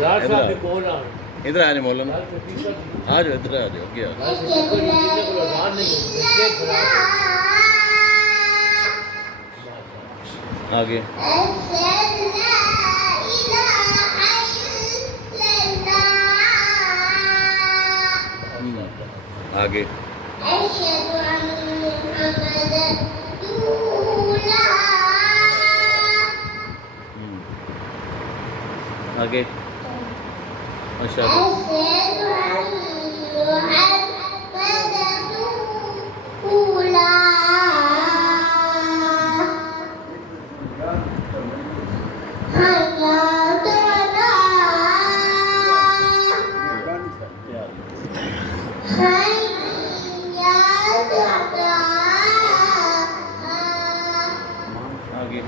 राज इधर साहब आ के बोल आ इधर आ जाओ मौलाना राज से टीचर आ जाओ इधर आ जाओ क्या राज से टीचर को राज नहीं बोलते खराब आगे आगे आगे अच्छा आगे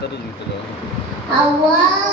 terus gitu loh.